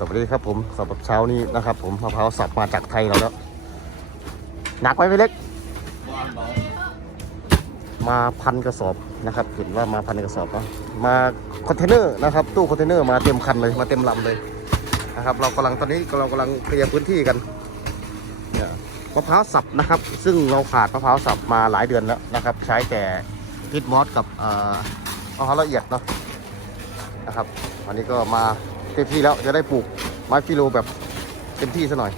สวัสดีครับผมสำหรับเช้านี้นะครับ ผมมะพร้าวสับมาจากไทยเราแล้วหนักไหมพี่เล็ก มาพันกระสอบนะครับเห็นว่ามาพันกระสอบเนะมาคอนเทนเนอร์นะครับ ตู้คอนเทนเนอร์มาเต็มคันเลยมาเต็มลำเลยนะครับ เรากำลังตอนนี้เรากำลังเคลียร์พื้นที่กันเนี่ยมะพร้าวสับนะครับ ซึ่งเราขาดมะพร้าวสับมาหลายเดือนแล้วนะครับ ใช้แต่พิทมอสกับเอ่อมะพร้าวละเอียดเนาะนะครับวันนี้ก็มา เต็มที่แล้วจะได้ปลูกไม้ฟิโลแบบเต็มที่ซะหน่อย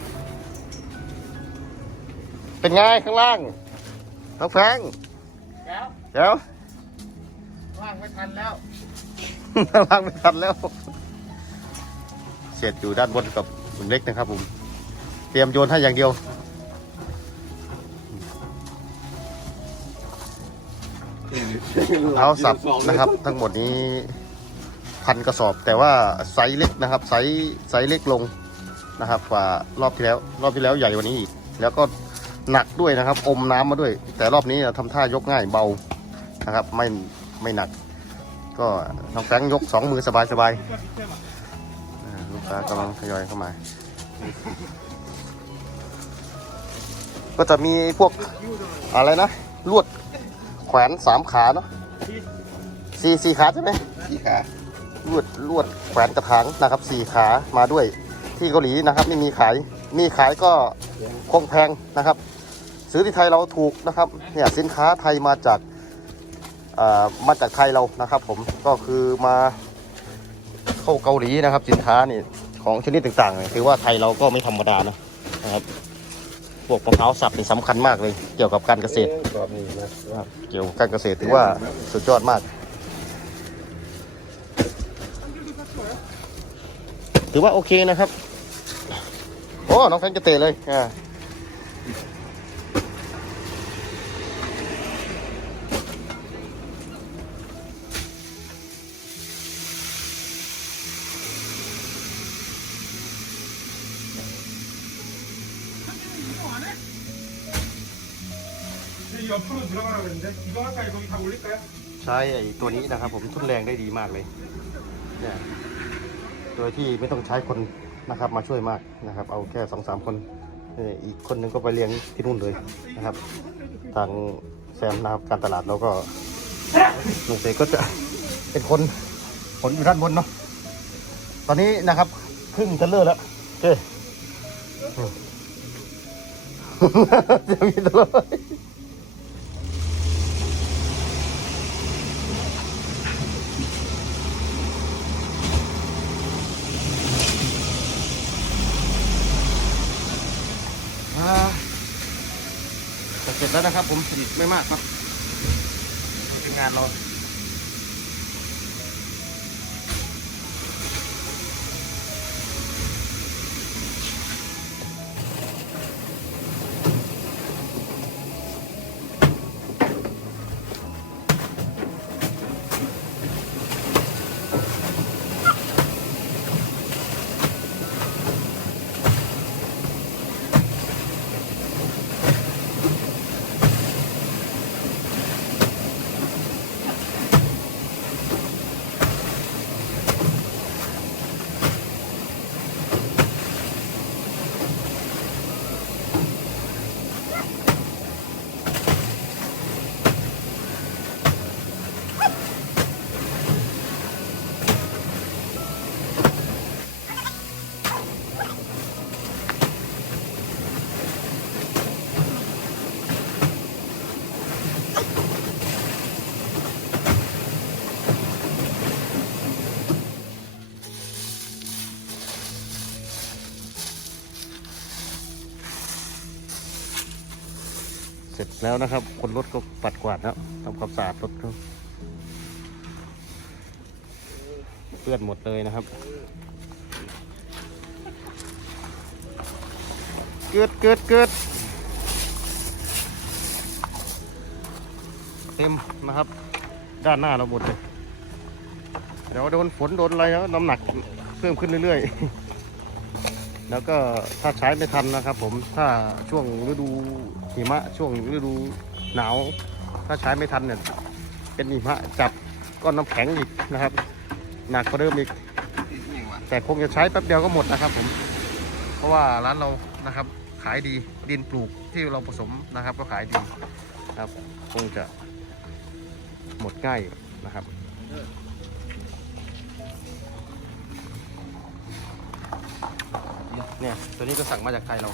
เป็นไงข้างล่างน้องแฟรงค์แล้วเดี๋ยวว่างไม่ทันแล้วล้างไม่ทันแล้ว เสียดอยู่ด้านบนกับหนุ่มเล็กนะครับผม เตรียมโยนให้อย่างเดียวเท้าสับนะครับ ทั้งหมดนี้ พันกระสอบ แต่ว่าไซส์เล็กนะครับไซส์ไซส์เล็กลงนะครับกว่ารอบที่แล้ว รอบที่แล้วใหญ่กว่านี้อีกแล้วก็หนักด้วยนะครับ อมน้ำมาด้วย แต่รอบนี้ทำท่ายกง่ายเบานะครับ ไม่ไม่หนัก ก็น้องแฟงยกสองมือสบายสบายลูกค้ากำลังทยอยเข้ามา ก็จะมีพวกอะไรนะลวดแขวนสามขาเนาะสี่สี่ขาใช่ไหมพี่ขา ลวดลวดแขวนกระถางนะครับสี่ขามาด้วยที่เกาหลีนะครับ ไม่มีขายมีขายก็คงแพงนะครับ ซื้อที่ไทยเราถูกนะครับเนี่ยสินค้าไทยมาจากอ่ามาจากไทยเรานะครับ ผมก็คือมาเข้าเกาหลีนะครับ สินค้านี่ของชนิดต่างๆเนี่ยคือว่าไทยเราก็ไม่ธรรมดานะนะครับพวกมะพร้าวสับนี่สำคัญมากเลย เกี่ยวกับการเกษตรกรอบนี่นะครับเกี่ยวกับการเกษตรถือว่าสุดยอดมาก ถือว่าโอเคนะครับ โอ้ น้องแฟนจะเตะเลยอ่าใช่ไอ้ตัวนี้นะครับ ผมทุ่นแรงได้ดีมากเลยเนี่ย โดยที่ไม่ต้องใช้คนนะครับมาช่วยมากนะครับ เอาแค่สองสามคนอีกคนนึงก็ไปเลี้ยงที่นู่นเลยนะครับ ทางแซมนะครับการตลาดเราก็ลุงเสกก็จะเป็นคนขนอยู่ด้านบนเนาะตอนนี้นะครับครึ่งเทรลเลอร์แล้วโอเคอืมจะมีตลอด เสร็จแล้วนะครับผมอีกไม่มากครับทีมงานเรา ร็จแล้วนะครับ คนรถก็ปัดกวาดแล้วทำความสะอาดรถเปื้อนหมดเลยนะครับเกิดเกิดเกิดเต็มนะครับ ด้านหน้าเราหมดเลย เดี๋ยวโดนฝนโดนอะไรแล้วน้ำหนักเพิ่มขึ้นเรื่อยๆ แล้วก็ถ้าใช้ไม่ทันนะครับ ผมถ้าช่วงฤดูหิมะช่วงฤดูหนาว ถ้าใช้ไม่ทันเนี่ยเป็นหิมะจับก้อนน้ำแข็งอีกนะครับ หนักกว่าเดิมอีก แต่คงจะใช้แป๊บเดียวก็หมดนะครับ ผม เพราะว่าร้านเรานะครับ ขายดีดินปลูกที่เราผสมนะครับ ก็ขายดีครับ คงจะหมดง่ายนะครับ เนี่ยตัวนี้ก็สั่งมาจากไทยเรา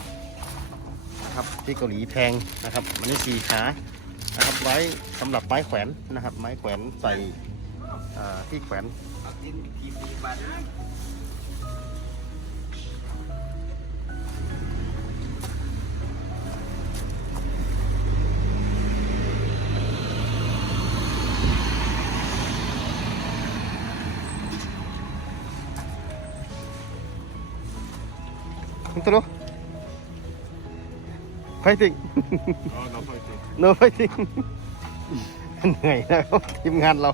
นะครับที่เกาหลีแพงนะครับ มันนี่สี่ขานะครับไว้สำหรับไม้แขวนนะครับ ไม้แขวนใส่อ่าที่แขวน 本当のファイティング no fighting เหนื่อยแล้วทีมงานเรา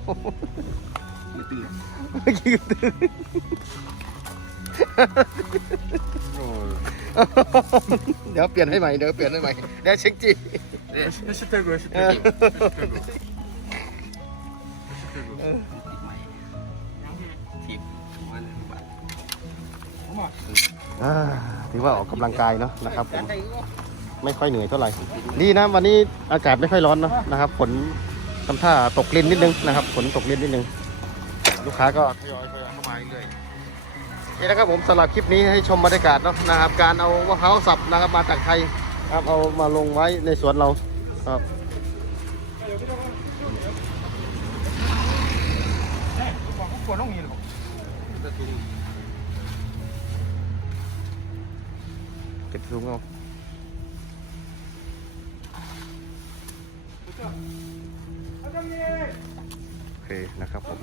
เมื่อกี้ก็ตื่นเดี๋ยวเปลี่ยนให้ใหม่เดี๋ยวเปลี่ยนให้ใหม่เดี๋ยวเช็คจี 해시태그 해시태그 예. 해시태그 อ่า ถือว่าออกกำลังกายเนาะนะครับผมไม่ค่อยเหนื่อยเท่าไหร่ดีนะวันนี้อากาศไม่ค่อยร้อนเนาะนะครับฝนทำท่าตกลินนิดนึงนะครับฝนตกลินนิดนึง ลูกค้าก็ทยอยทยอยเข้ามาเรื่อยๆนี่นะครับผมสำหรับคลิปนี้ให้ชมบรรยากาศเนาะนะครับ การเอามะพร้าวสับนะครับมาจากไทยครับเอามาลงไว้ในสวนเราครับเก็ บถุงเอาโอเคนะครับผม